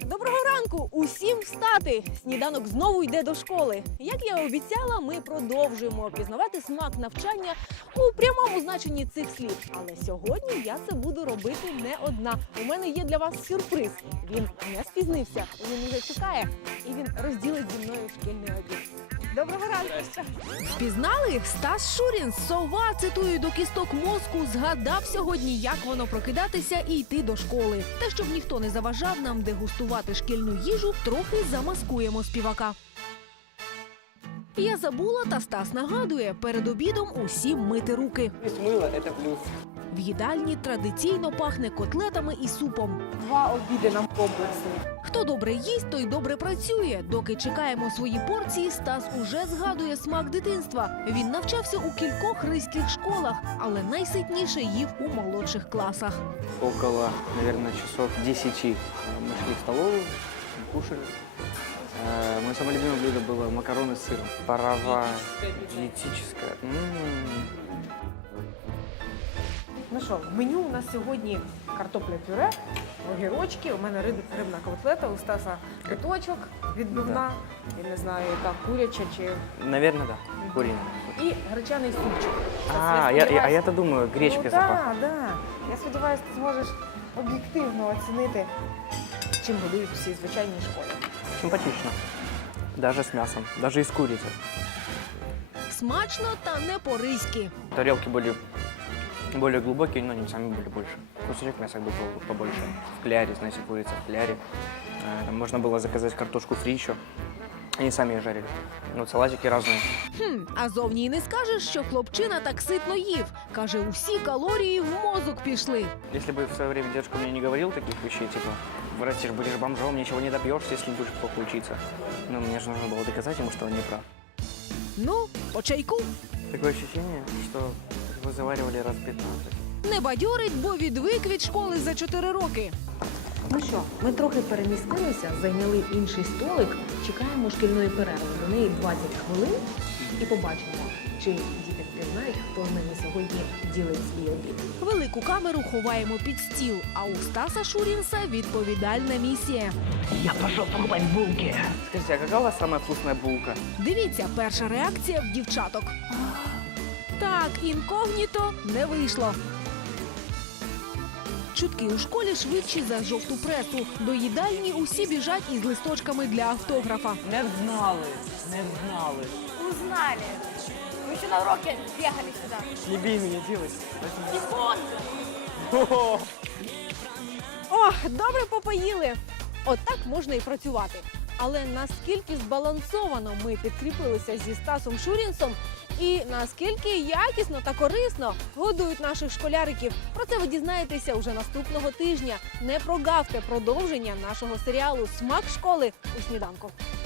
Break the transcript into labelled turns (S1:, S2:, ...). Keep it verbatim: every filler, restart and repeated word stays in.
S1: Доброго ранку! Усім встати! Сніданок знову йде до школи. Як я і обіцяла, ми продовжуємо пізнавати смак навчання у прямому значенні цих слів. Але сьогодні я це буду робити не одна. У мене є для вас сюрприз. Він не спізнився, він уже чекає і він розділить зі мною шкільний обід. Доброго ранку! Впізнали? Стас Шурін, сова, цитую до кісток мозку, згадав сьогодні, як воно прокидатися і йти до школи. Та щоб ніхто не заважав нам дегустувати шкільну їжу, трохи замаскуємо співака. Я забула, та Стас нагадує, перед обідом усім мити руки.
S2: Мыло – это плюс.
S1: В їдальні традиційно пахне котлетами і супом.
S2: Два обіди нам комплексні.
S1: Хто добре їсть, той добре працює. Доки чекаємо свої порції, Стас уже згадує смак дитинства. Він навчався у кількох ризьких школах, але найситніше їв у молодших класах.
S2: Около, наверное, часов десяти мы шли в столовую, кушали. Э, Мое самое любимое блюдо было макароны с сыром. Паровая, диетическая. М-м-м.
S3: Ну що, в меню у нас сьогодні картопля-пюре, огірочки, у мене риб, рибна котлета, у Стаса биточок, відбивна, я не знаю, яка куряча чи...
S2: Наверное, да, куриная.
S3: І гречаний супчик. Стас,
S2: А, я, я, а
S3: сподіваюсь-
S2: я-то думаю, гречкой
S3: ну,
S2: запах.
S3: так, да. Я сподіваюся, ти зможеш об'єктивно оцінити, чим годують всі звичайні школи.
S2: Симпатично. Даже с мясом, даже из курицы.
S1: Смачно та не по-риськи.
S2: Тарелки были более глубокие, но они сами были больше. Кусочек мяса был по- побольше. В кляре, знаете, курица в кляре. Э, Там можно было заказать картошку фри еще. Они сами ее жарили. Ну, салатики разные.
S1: Хм, а зовні й не скажеш, що хлопчина так ситно їв. Каже, усі калорії в мозок пішли.
S2: Если бы в свое время дедушка мне не говорил таких вещей, типа, вырастешь, будешь бомжом, ничего не добьешься, если будешь плохо учиться. Но мне же нужно было доказать ему, что он не прав.
S1: Ну, по чайку.
S2: Такое ощущение, что вы заваривали раз пятнадцать.
S1: Не бадьорить, бо відвик від школи за чотири роки.
S3: Ну що, ми трохи перемістилися, зайняли інший столик, чекаємо шкільної перерви. До неї двадцять хвилин і побачимо, чи діти знають, хто з ними сьогодні ділить свій обід.
S1: Велику камеру ховаємо під стіл, а у Стаса Шурінса відповідальна місія.
S2: Скажите, а какая у вас самая вкусная булка?
S1: Дивіться, перша реакція в дівчаток. Так, інкогніто не вийшло. Чутки у школі швидші за жовту пресу. До їдальні усі біжать із листочками для автографа.
S2: Не знали, не знали.
S4: Узнали. Мы еще на уроке приехали сюда.
S2: Не бей меня, девочка.
S4: Телефон!
S1: О, добре попоїли. Отак можна і працювати. Але наскільки збалансовано ми підкріпилися зі Стасом Шурінсом і наскільки якісно та корисно годують наших школяриків, про це ви дізнаєтеся уже наступного тижня. Не прогавте продовження нашого серіалу «Смак школи» у сніданку.